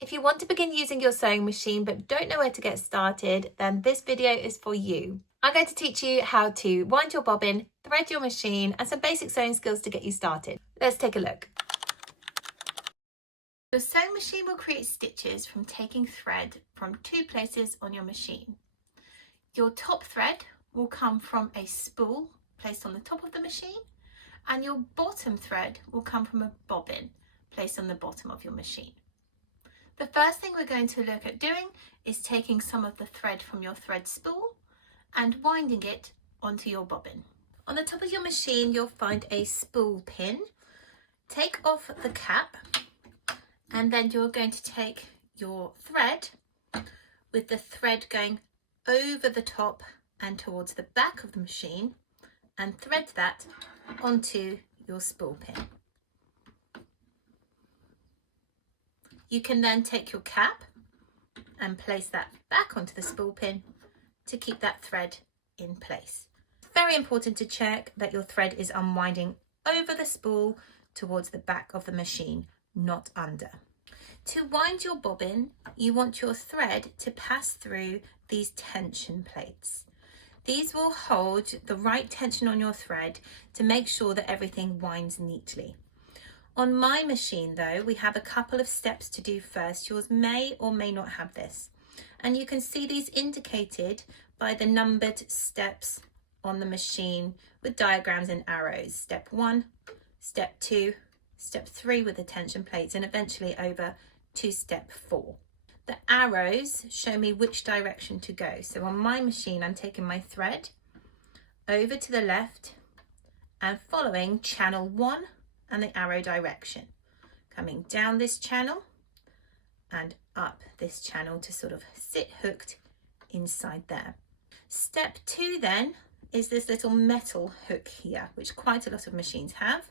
If you want to begin using your sewing machine but don't know where to get started, then this video is for you. I'm going to teach you how to wind your bobbin, thread your machine, and some basic sewing skills to get you started. Let's take a look. Your sewing machine will create stitches from taking thread from two places on your machine. Your top thread will come from a spool placed on the top of the machine, and your bottom thread will come from a bobbin placed on the bottom of your machine. The first thing we're going to look at doing is taking some of the thread from your thread spool and winding it onto your bobbin. On the top of your machine, you'll find a spool pin. Take off the cap, and then you're going to take your thread with the thread going over the top and towards the back of the machine and thread that onto your spool pin. You can then take your cap and place that back onto the spool pin to keep that thread in place. It's very important to check that your thread is unwinding over the spool towards the back of the machine, not under. To wind your bobbin, you want your thread to pass through these tension plates. These will hold the right tension on your thread to make sure that everything winds neatly. On my machine though, we have a couple of steps to do first. Yours may or may not have this. And you can see these indicated by the numbered steps on the machine with diagrams and arrows. Step 1, step 2, step 3 with the tension plates, and eventually over to step 4. The arrows show me which direction to go. So on my machine, I'm taking my thread over to the left and following channel 1 and the arrow direction, coming down this channel and up this channel to sort of sit hooked inside there. Step 2 then is this little metal hook here, which quite a lot of machines have.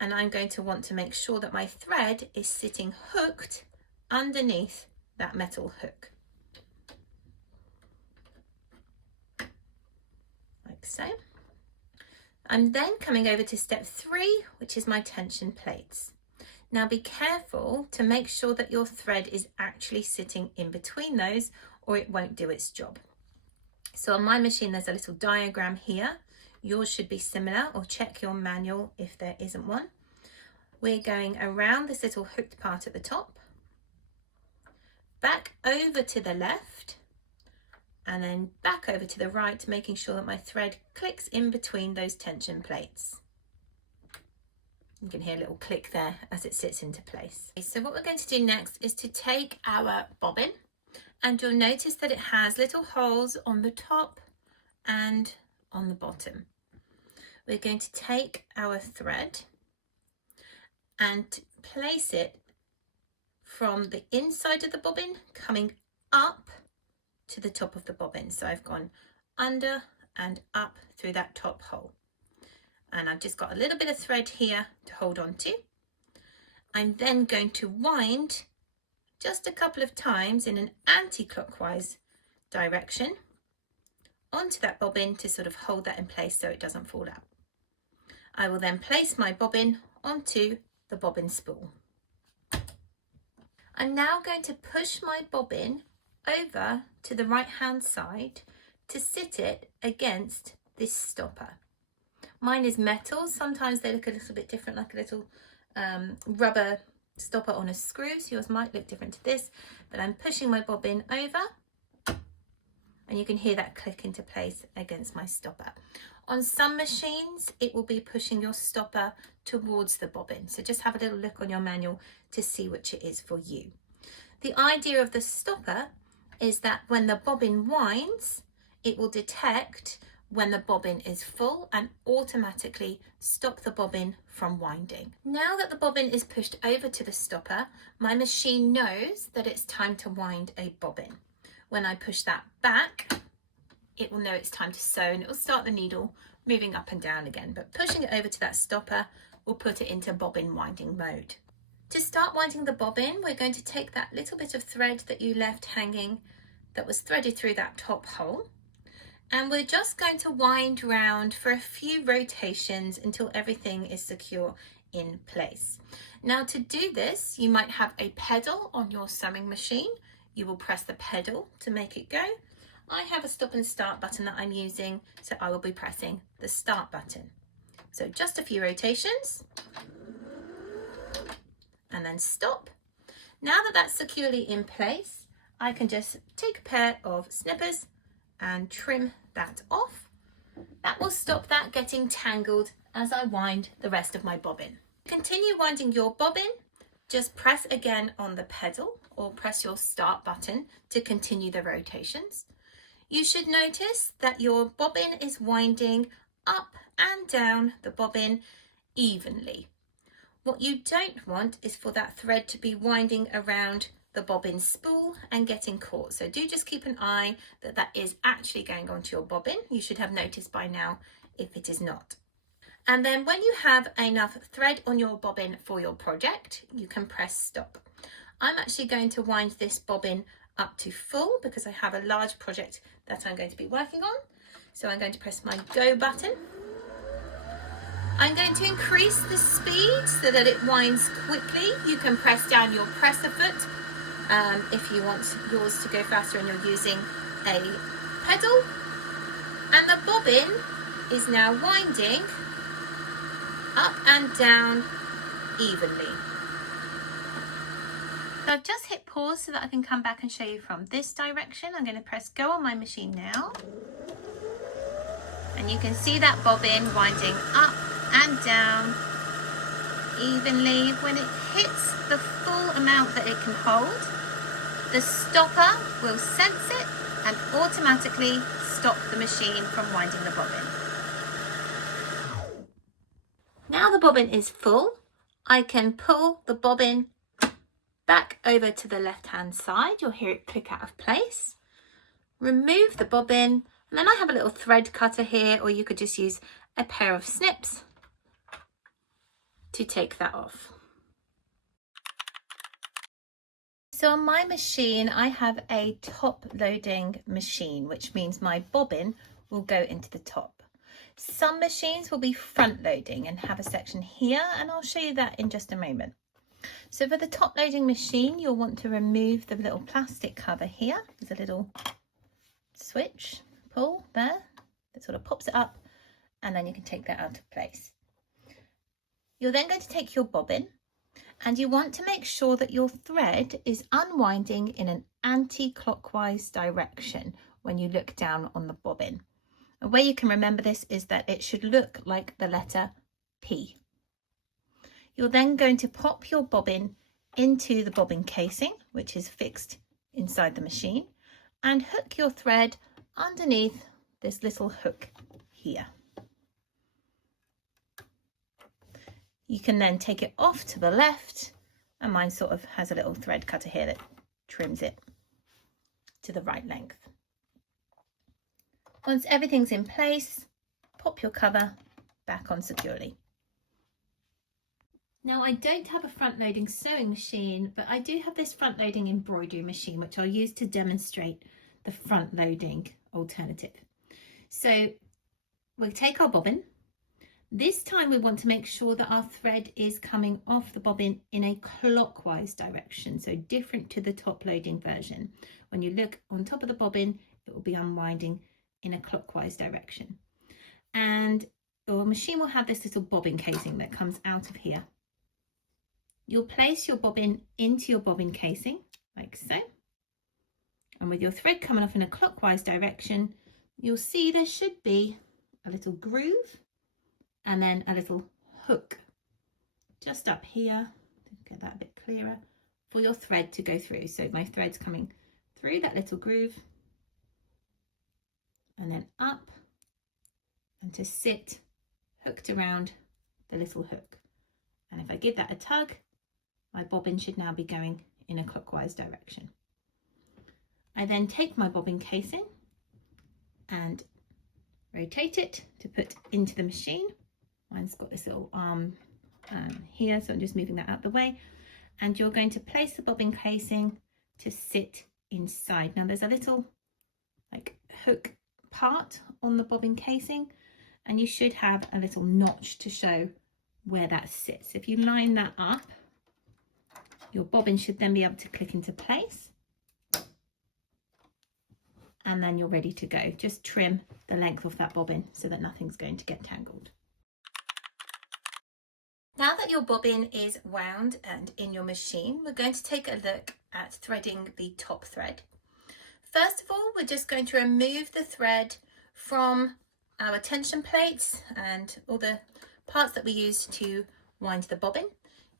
And I'm going to want to make sure that my thread is sitting hooked underneath that metal hook. Like so. I'm then coming over to step 3, which is my tension plates. Now be careful to make sure that your thread is actually sitting in between those, or it won't do its job. So on my machine, there's a little diagram here. Yours should be similar, or check your manual if there isn't one. We're going around this little hooked part at the top, back over to the left, and then back over to the right, making sure that my thread clicks in between those tension plates. You can hear a little click there as it sits into place. So what we're going to do next is to take our bobbin, and you'll notice that it has little holes on the top and on the bottom. We're going to take our thread and place it from the inside of the bobbin coming up to the top of the bobbin. So I've gone under and up through that top hole, and I've just got a little bit of thread here to hold on to. I'm then going to wind just a couple of times in an anti-clockwise direction onto that bobbin to sort of hold that in place so it doesn't fall out. I will then place my bobbin onto the bobbin spool. I'm now going to push my bobbin over to the right hand side to sit it against this stopper. Mine is metal. Sometimes they look a little bit different, like a little rubber stopper on a screw. So yours might look different to this, but I'm pushing my bobbin over and you can hear that click into place against my stopper. On some machines, it will be pushing your stopper towards the bobbin. So just have a little look on your manual to see which it is for you. The idea of the stopper is that when the bobbin winds, it will detect when the bobbin is full and automatically stop the bobbin from winding. Now that the bobbin is pushed over to the stopper, my machine knows that it's time to wind a bobbin. When I push that back, it will know it's time to sew, and it will start the needle moving up and down again. But pushing it over to that stopper will put it into bobbin winding mode. To start winding the bobbin, we're going to take that little bit of thread that you left hanging that was threaded through that top hole, and we're just going to wind round for a few rotations until everything is secure in place. Now to do this, you might have a pedal on your sewing machine. You will press the pedal to make it go. I have a stop and start button that I'm using, so I will be pressing the start button. So just a few rotations and then stop. Now that that's securely in place, I can just take a pair of snippers and trim that off. That will stop that getting tangled as I wind the rest of my bobbin. Continue winding your bobbin. Just press again on the pedal or press your start button to continue the rotations. You should notice that your bobbin is winding up and down the bobbin evenly. What you don't want is for that thread to be winding around the bobbin spool and getting caught. So do just keep an eye that that is actually going onto your bobbin. You should have noticed by now if it is not. And then when you have enough thread on your bobbin for your project, you can press stop. I'm actually going to wind this bobbin up to full because I have a large project that I'm going to be working on. So I'm going to press my go button. I'm going to increase the speed so that it winds quickly. You can press down your presser foot if you want yours to go faster and you're using a pedal. And the bobbin is now winding up and down evenly. So I've just hit pause so that I can come back and show you from this direction. I'm going to press go on my machine now. And you can see that bobbin winding up and down evenly. When it hits the full amount that it can hold, the stopper will sense it and automatically stop the machine from winding the bobbin. Now the bobbin is full, I can pull the bobbin back over to the left hand side. You'll hear it click out of place. Remove the bobbin, and then I have a little thread cutter here, or you could just use a pair of snips to take that off. So on my machine, I have a top loading machine, which means my bobbin will go into the top. Some machines will be front loading and have a section here, and I'll show you that in just a moment. So for the top loading machine, you'll want to remove the little plastic cover here. There's a little switch, pull there, that sort of pops it up, and then you can take that out of place. You're then going to take your bobbin, and you want to make sure that your thread is unwinding in an anti-clockwise direction when you look down on the bobbin. A way you can remember this is that it should look like the letter P. You're then going to pop your bobbin into the bobbin casing, which is fixed inside the machine, and hook your thread underneath this little hook here. You can then take it off to the left, and mine sort of has a little thread cutter here that trims it to the right length. Once everything's in place, pop your cover back on securely. Now I don't have a front loading sewing machine, but I do have this front loading embroidery machine, which I'll use to demonstrate the front loading alternative. So we'll take our bobbin. This time we want to make sure that our thread is coming off the bobbin in a clockwise direction, so different to the top loading version. When you look on top of the bobbin, it will be unwinding in a clockwise direction. And your machine will have this little bobbin casing that comes out of here. You'll place your bobbin into your bobbin casing like so. And with your thread coming off in a clockwise direction, you'll see there should be a little groove and then a little hook just up here, to get that a bit clearer, for your thread to go through. So my thread's coming through that little groove and then up, and to sit hooked around the little hook. And if I give that a tug, my bobbin should now be going in a clockwise direction. I then take my bobbin casing and rotate it to put into the machine. Mine's got this little arm here, so I'm just moving that out the way. And you're going to place the bobbin casing to sit inside. Now there's a little like hook part on the bobbin casing, and you should have a little notch to show where that sits. If you line that up Your bobbin should then be able to click into place. And then you're ready to go. Just trim the length of that bobbin so that nothing's going to get tangled. Now that your bobbin is wound and in your machine, we're going to take a look at threading the top thread. First of all, we're just going to remove the thread from our tension plates and all the parts that we use to wind the bobbin.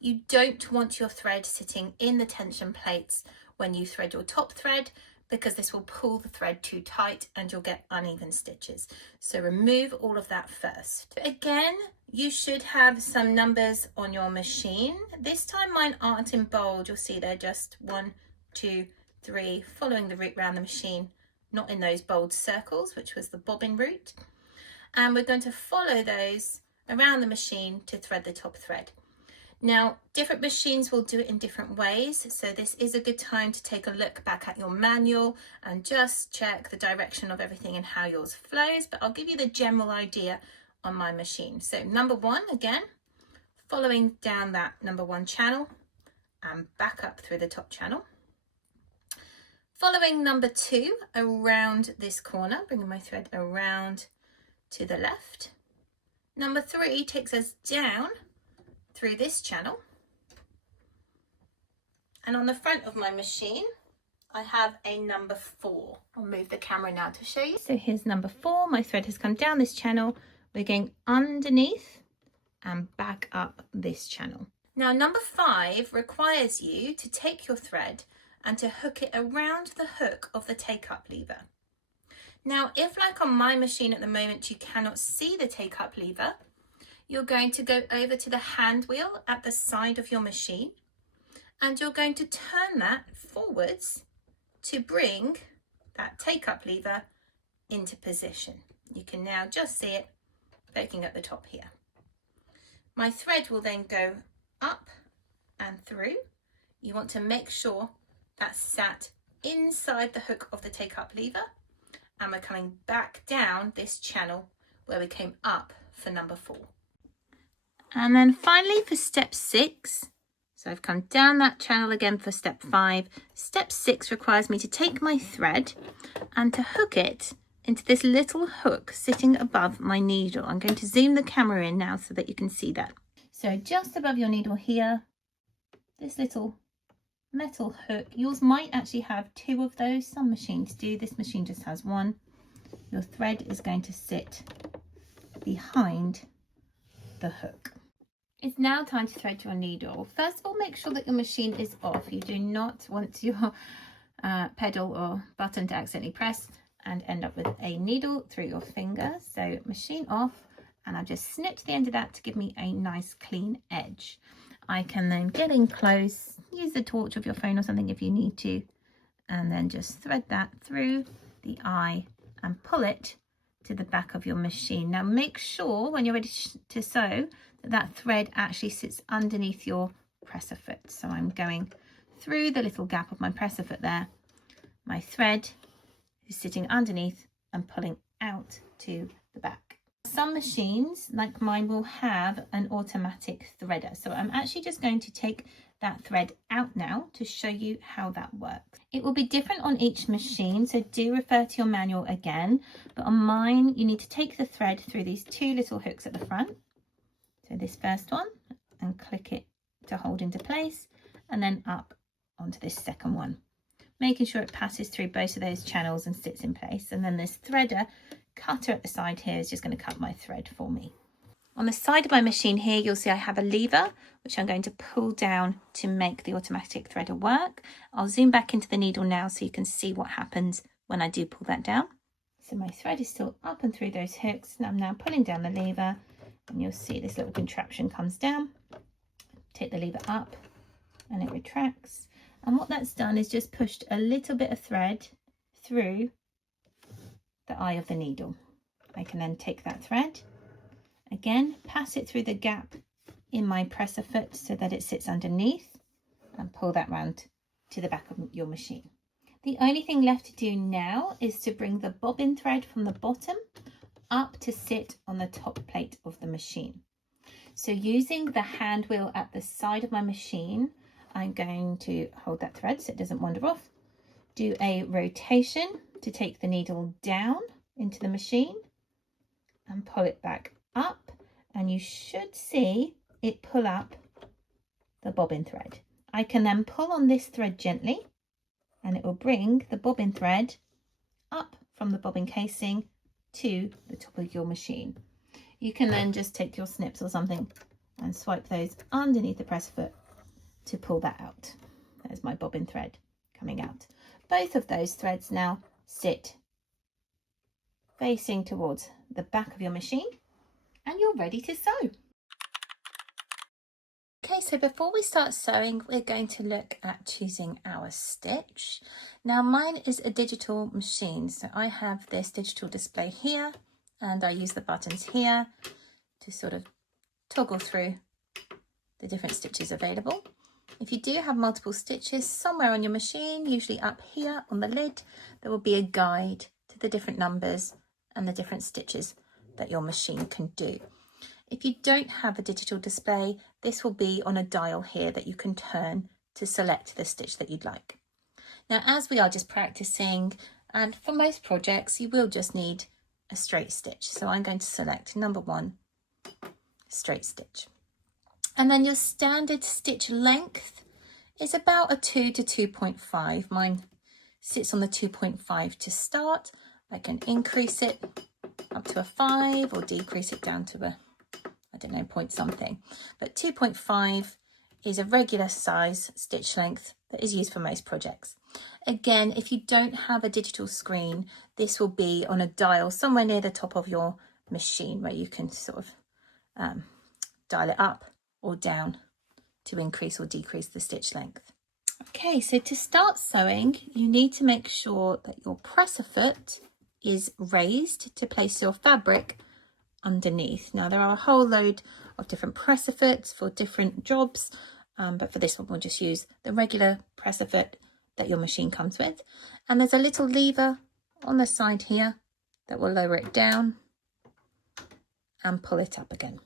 You don't want your thread sitting in the tension plates when you thread your top thread, because this will pull the thread too tight and you'll get uneven stitches. So remove all of that first. Again, you should have some numbers on your machine. This time mine aren't in bold. You'll see they're just 1, 2, 3, following the route around the machine, not in those bold circles, which was the bobbin route. And we're going to follow those around the machine to thread the top thread. Now, different machines will do it in different ways, so this is a good time to take a look back at your manual and just check the direction of everything and how yours flows, but I'll give you the general idea on my machine. So number 1, again, following down that number 1 channel and back up through the top channel. Following number 2 around this corner, bringing my thread around to the left. Number 3 takes us down through this channel, and on the front of my machine I have a number 4. I'll move the camera now to show you. So here's number 4. My thread has come down this channel. We're going underneath and back up this channel. Now number 5 requires you to take your thread and to hook it around the hook of the take-up lever. Now if, like on my machine at the moment, you cannot see the take-up lever, you're going to go over to the hand wheel at the side of your machine and you're going to turn that forwards to bring that take-up lever into position. You can now just see it poking at the top here. My thread will then go up and through. You want to make sure that's sat inside the hook of the take-up lever, and we're coming back down this channel where we came up for number 4. And then finally for step 6, so I've come down that channel again for step 5. Step 6 requires me to take my thread and to hook it into this little hook sitting above my needle. I'm going to zoom the camera in now so that you can see that. So just above your needle here, this little metal hook. Yours might actually have 2 of those. Some machines do. This machine just has 1. Your thread is going to sit behind the hook. It's now time to thread your needle. First of all, make sure that your machine is off. You do not want your pedal or button to accidentally press and end up with a needle through your finger. So machine off, and I've just snipped the end of that to give me a nice clean edge. I can then get in close, use the torch of your phone or something if you need to, and then just thread that through the eye and pull it to the back of your machine. Now make sure when you're ready to sew that thread actually sits underneath your presser foot. So I'm going through the little gap of my presser foot there. My thread is sitting underneath and pulling out to the back. Some machines like mine will have an automatic threader. So I'm actually just going to take that thread out now to show you how that works. It will be different on each machine, so do refer to your manual again. But on mine, you need to take the thread through these 2 little hooks at the front. So this first one, and click it to hold into place, and then up onto this second one, making sure it passes through both of those channels and sits in place. And then this threader cutter at the side here is just going to cut my thread for me. On the side of my machine here, you'll see I have a lever which I'm going to pull down to make the automatic threader work. I'll zoom back into the needle now so you can see what happens when I do pull that down. So my thread is still up and through those hooks, and I'm now pulling down the lever, and you'll see this little contraption comes down. Take the lever up and it retracts, and what that's done is just pushed a little bit of thread through the eye of the needle. I can then take that thread again, pass it through the gap in my presser foot so that it sits underneath, and pull that round to the back of your machine. The only thing left to do now is to bring the bobbin thread from the bottom up to sit on the top plate of the machine. So using the hand wheel at the side of my machine, I'm going to hold that thread so it doesn't wander off. Do a rotation to take the needle down into the machine and pull it back up, and you should see it pull up the bobbin thread. I can then pull on this thread gently and it will bring the bobbin thread up from the bobbin casing to the top of your machine. You can then just take your snips or something and swipe those underneath the press foot to pull that out. There's my bobbin thread coming out. Both of those threads now sit facing towards the back of your machine and you're ready to sew. Okay, so before we start sewing, we're going to look at choosing our stitch. Now mine is a digital machine, so I have this digital display here and I use the buttons here to sort of toggle through the different stitches available. If you do have multiple stitches somewhere on your machine, usually up here on the lid, there will be a guide to the different numbers and the different stitches that your machine can do. If you don't have a digital display, this will be on a dial here that you can turn to select the stitch that you'd like. Now, as we are just practicing, and for most projects, you will just need a straight stitch. So I'm going to select number 1, straight stitch. And then your standard stitch length is about a 2 to 2.5. Mine sits on the 2.5 to start. I can increase it up to a 5 or decrease it down to a, I don't know, point something. But 2.5 is a regular size stitch length that is used for most projects. Again, if you don't have a digital screen, this will be on a dial somewhere near the top of your machine where you can sort of dial it up or down to increase or decrease the stitch length. Okay, so to start sewing, you need to make sure that your presser foot is raised to place your fabric underneath. Now there are a whole load of different presser foots for different jobs, but for this one we'll just use the regular presser foot that your machine comes with. And there's a little lever on the side here that will lower it down and pull it up again.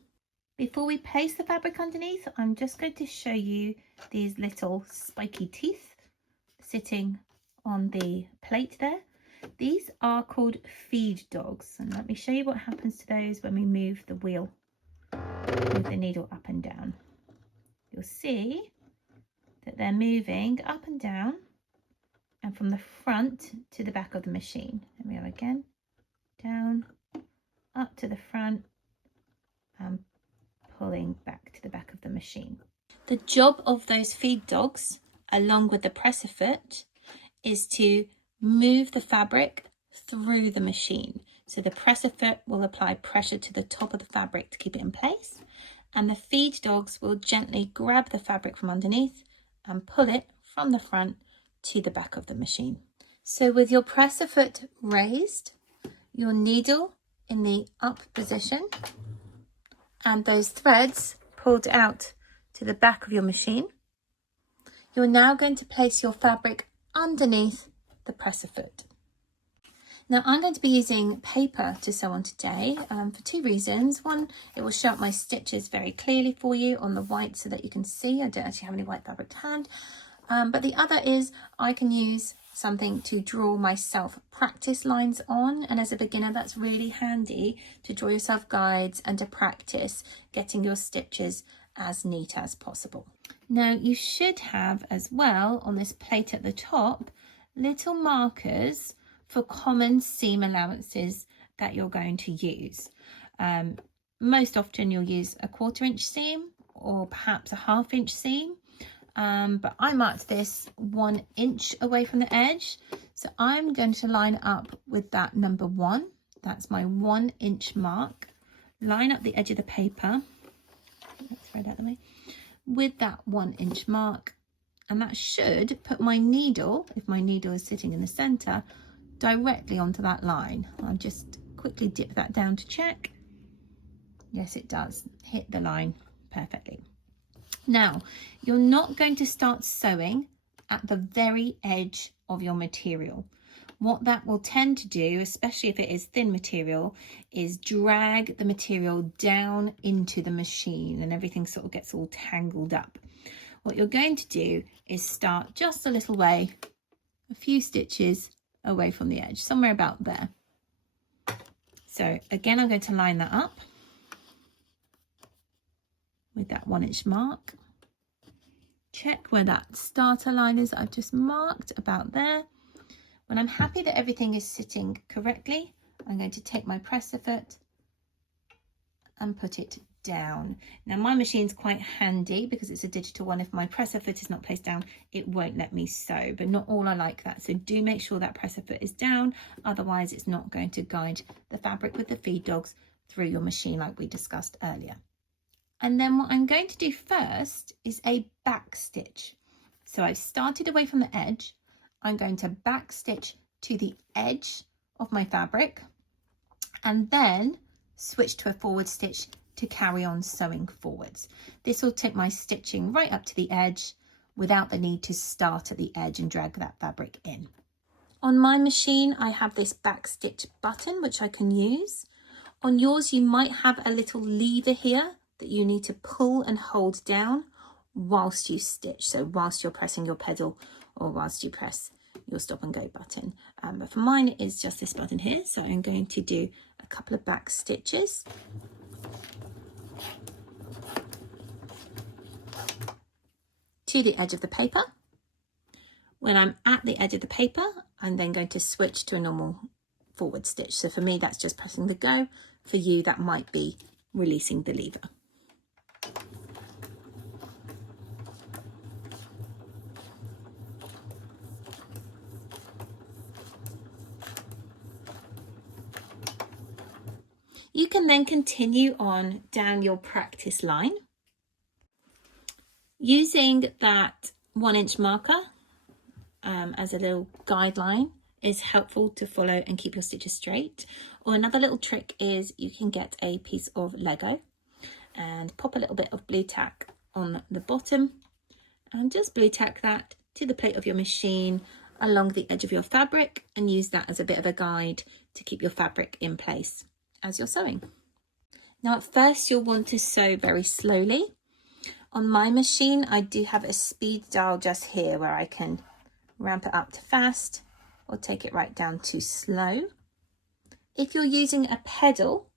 Before we place the fabric underneath, I'm just going to show you these little spiky teeth sitting on the plate there. These are called feed dogs, and let me show you what happens to those when we move the wheel, move the needle up and down. You'll see that they're moving up and down and from the front to the back of the machine. There we go again, down, up to the front and pulling back to the back of the machine. The job of those feed dogs, along with the presser foot, is to move the fabric through the machine. So the presser foot will apply pressure to the top of the fabric to keep it in place, and the feed dogs will gently grab the fabric from underneath and pull it from the front to the back of the machine. So with your presser foot raised, your needle in the up position, and those threads pulled out to the back of your machine, you're now going to place your fabric underneath the presser foot. Now I'm going to be using paper to sew on today for 2 reasons. One, it will show up my stitches very clearly for you on the white so that you can see. I don't actually have any white fabric to hand. But the other is I can use something to draw myself practice lines on, and as a beginner that's really handy to draw yourself guides and to practice getting your stitches as neat as possible. Now you should have as well on this plate at the top little markers for common seam allowances that you're going to use. Most often you'll use a 1/4 inch seam or perhaps a 1/2 inch seam. But I marked this 1 inch away from the edge. So I'm going to line up with that number 1. That's my 1 inch mark. Line up the edge of the paper. Let's thread out the way. With that 1 inch mark. And that should put my needle, if my needle is sitting in the center, directly onto that line. I'll just quickly dip that down to check. Yes, it does. Hit the line perfectly. Now, you're not going to start sewing at the very edge of your material. What that will tend to do, especially if it is thin material, is drag the material down into the machine and everything sort of gets all tangled up. what you're going to do is start just a little way, a few stitches away from the edge, somewhere about there. So again, I'm going to line that up with that 1 inch mark. Check where that starter line is that I've just marked, about there. When I'm happy that everything is sitting correctly, I'm going to take my presser foot and put it down. Now my machine's quite handy because it's a digital one. If my presser foot is not placed down, it won't let me sew, but not all are like that. So do make sure that presser foot is down, otherwise it's not going to guide the fabric with the feed dogs through your machine like we discussed earlier. And then what I'm going to do first is a back stitch. So I've started away from the edge. I'm going to back stitch to the edge of my fabric and then switch to a forward stitch to carry on sewing forwards. This will take my stitching right up to the edge without the need to start at the edge and drag that fabric in. On my machine, I have this back stitch button which I can use. On yours, you might have a little lever here that you need to pull and hold down whilst you stitch. So whilst you're pressing your pedal or whilst you press your stop and go button. But for mine, it is just this button here. So I'm going to do a couple of back stitches. To the edge of the paper. When I'm at the edge of the paper, I'm then going to switch to a normal forward stitch. So for me, that's just pressing the go. For you, that might be releasing the lever. You can then continue on down your practice line. Using that 1 inch marker as a little guideline is helpful to follow and keep your stitches straight. Or another little trick is you can get a piece of Lego and pop a little bit of blue tack on the bottom and just blue tack that to the plate of your machine along the edge of your fabric and use that as a bit of a guide to keep your fabric in place as you're sewing. Now at first you'll want to sew very slowly. On my machine, I do have a speed dial just here where I can ramp it up to fast or take it right down to slow. If you're using a pedal,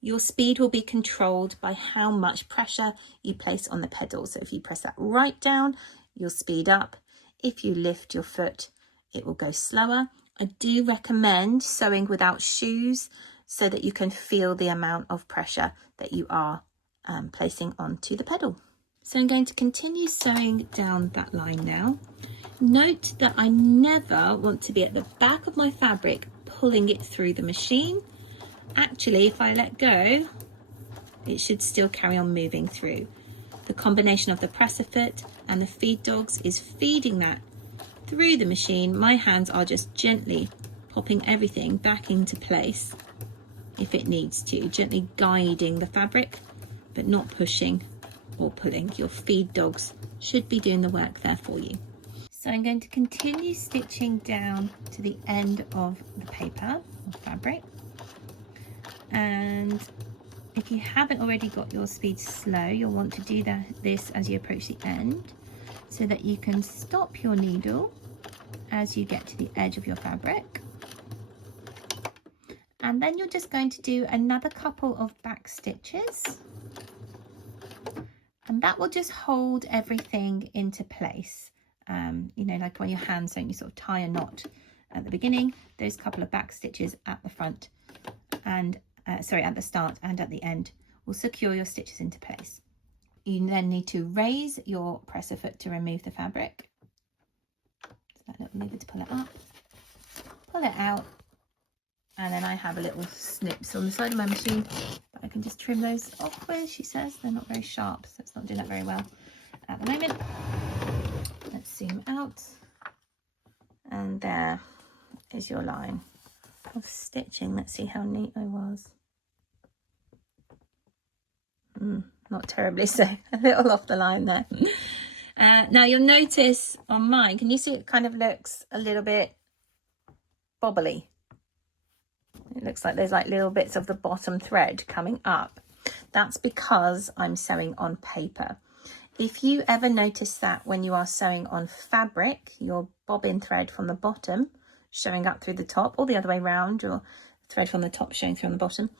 your speed will be controlled by how much pressure you place on the pedal. So if you press that right down, you'll speed up. If you lift your foot, it will go slower. I do recommend sewing without shoes so that you can feel the amount of pressure that you are placing onto the pedal. So I'm going to continue sewing down that line now. Note that I never want to be at the back of my fabric pulling it through the machine. Actually, if I let go, it should still carry on moving through. The combination of the presser foot and the feed dogs is feeding that through the machine. My hands are just gently popping everything back into place if it needs to, gently guiding the fabric, but not pushing or pulling. Your feed dogs should be doing the work there for you. So I'm going to continue stitching down to the end of the paper or fabric. And if you haven't already got your speed slow, you'll want to do this as you approach the end so that you can stop your needle as you get to the edge of your fabric. And then you're just going to do another couple of back stitches. And that will just hold everything into place. You know, like when your hand sewing, you sort of tie a knot at the beginning, those couple of back stitches at the front and at the start and at the end will secure your stitches into place. You then need to raise your presser foot to remove the fabric. So that little lever to pull it up, pull it out, and then I have a little snips on the side of my machine, but I can just trim those off with. She says they're not very sharp, so it's not doing that very well at the moment. Let's zoom out, and there is your line of stitching. Let's see how neat I was. Not terribly so, a little off the line there. Now you'll notice on mine, can you see it kind of looks a little bit bobbly? It looks like there's like little bits of the bottom thread coming up. That's because I'm sewing on paper. If you ever notice that when you are sewing on fabric, your bobbin thread from the bottom showing up through the top, or the other way around, or thread from the top showing through on the bottom,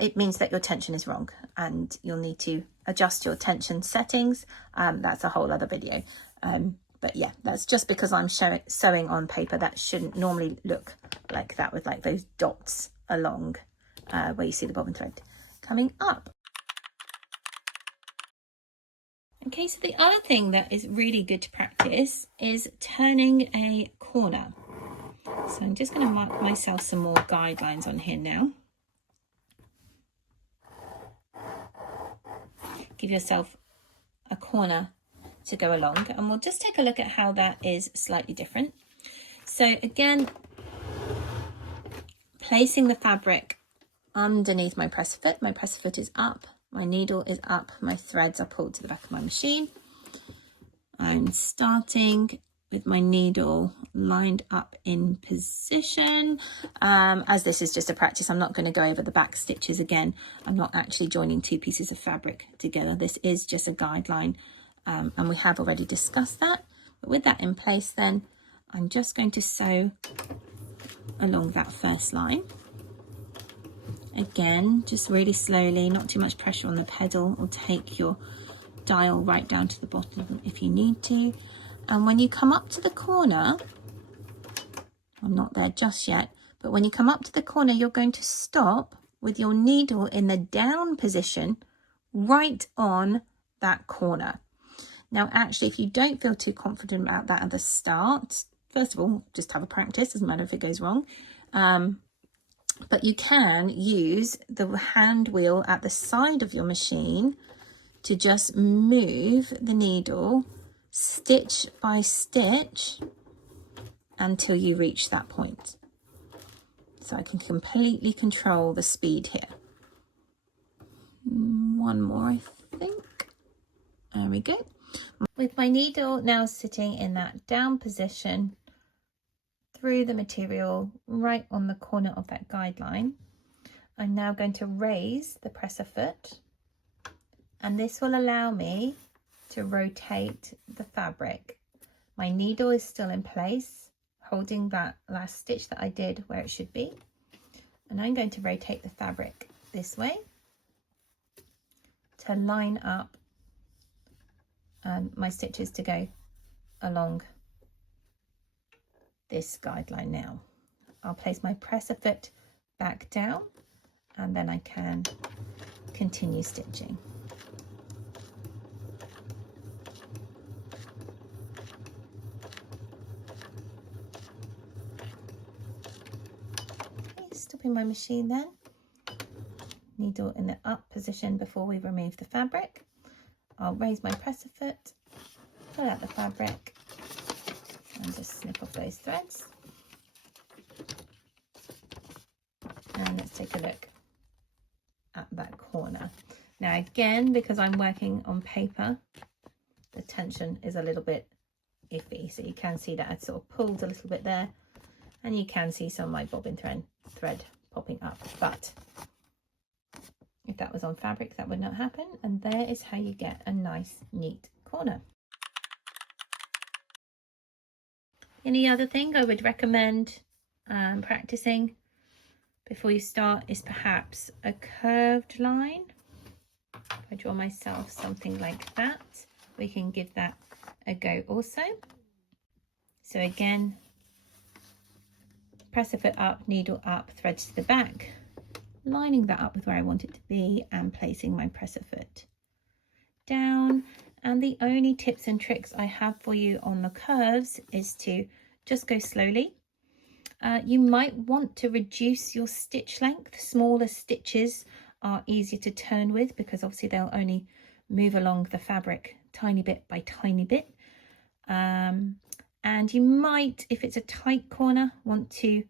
it means that your tension is wrong and you'll need to adjust your tension settings. That's a whole other video. But yeah, that's just because I'm sewing on paper. That shouldn't normally look like that, with like those dots along where you see the bobbin thread coming up. Okay, so the other thing that is really good to practice is turning a corner. So I'm just going to mark myself some more guidelines on here now. Give yourself a corner to go along, and we'll just take a look at how that is slightly different. So again, placing the fabric underneath my presser foot. My presser foot is up, my needle is up, my threads are pulled to the back of my machine. I'm starting with my needle lined up in position. As this is just a practice, I'm not going to go over the back stitches again. I'm not actually joining two pieces of fabric together. This is just a guideline, and we have already discussed that. But with that in place, then I'm just going to sew along that first line. Again, just really slowly, not too much pressure on the pedal, or take your dial right down to the bottom if you need to. And when you come up to the corner, I'm not there just yet, but when you come up to the corner, you're going to stop with your needle in the down position right on that corner. Now, actually, if you don't feel too confident about that at the start, first of all, just have a practice, doesn't matter if it goes wrong. But you can use the hand wheel at the side of your machine to just move the needle stitch by stitch until you reach that point. So I can completely control the speed here. One more, I think. There we go. With my needle now sitting in that down position through the material right on the corner of that guideline, I'm now going to raise the presser foot, and this will allow me to rotate the fabric. My needle is still in place, holding that last stitch that I did where it should be, and I'm going to rotate the fabric this way to line up my stitches to go along this guideline. Now I'll place my presser foot back down, and then I can continue stitching. Stopping my machine then, needle in the up position before we remove the fabric. I'll raise my presser foot, pull out the fabric, and just snip off those threads. And let's take a look at that corner. Now again, because I'm working on paper, the tension is a little bit iffy, so you can see that I sort of pulled a little bit there, and you can see some of my bobbin thread popping up, but if that was on fabric, that would not happen. And there is how you get a nice neat corner. Any other thing I would recommend practicing before you start is perhaps a curved line. If I draw myself something like that, we can give that a go also. So again, presser foot up, needle up, threads to the back, lining that up with where I want it to be, and placing my presser foot down. And the only tips and tricks I have for you on the curves is to just go slowly. You might want to reduce your stitch length. Smaller stitches are easier to turn with because obviously they'll only move along the fabric tiny bit by tiny bit. And you might, if it's a tight corner, want to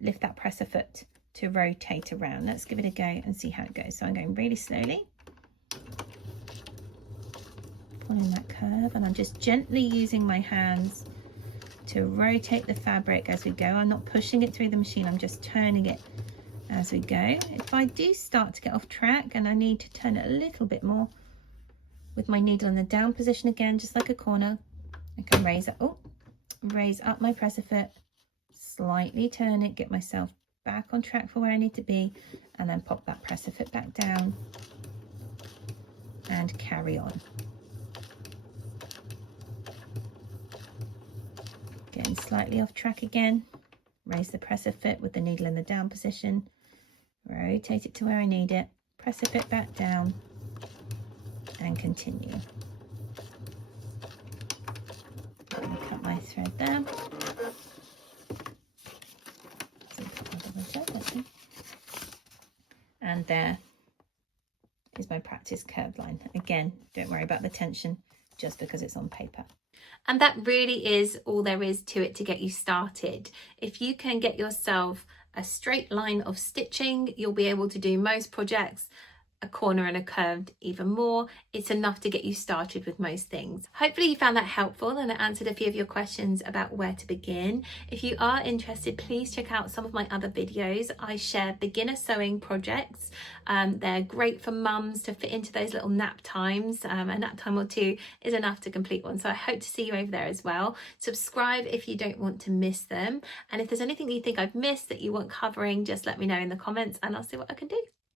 lift that presser foot to rotate around. Let's give it a go and see how it goes. So I'm going really slowly, pulling that curve, and I'm just gently using my hands to rotate the fabric as we go. I'm not pushing it through the machine, I'm just turning it as we go. If I do start to get off track and I need to turn it a little bit more, with my needle in the down position again, just like a corner. I can raise it, raise up my presser foot, slightly turn it, get myself back on track for where I need to be, and then pop that presser foot back down and carry on. Getting slightly off track again, raise the presser foot with the needle in the down position, rotate it to where I need it, presser foot back down, and continue. Cut my thread there. And there is my practice curved line. Again, don't worry about the tension just because it's on paper. And that really is all there is to it to get you started. If you can get yourself a straight line of stitching, you'll be able to do most projects. A corner and a curved even more. It's enough to get you started with most things. Hopefully you found that helpful and it answered a few of your questions about where to begin. If you are interested, please check out some of my other videos. I share beginner sewing projects. They're great for mums to fit into those little nap times. A nap time or two is enough to complete one. So I hope to see you over there as well. Subscribe if you don't want to miss them. And if there's anything that you think I've missed that you want covering, just let me know in the comments and I'll see what I can do.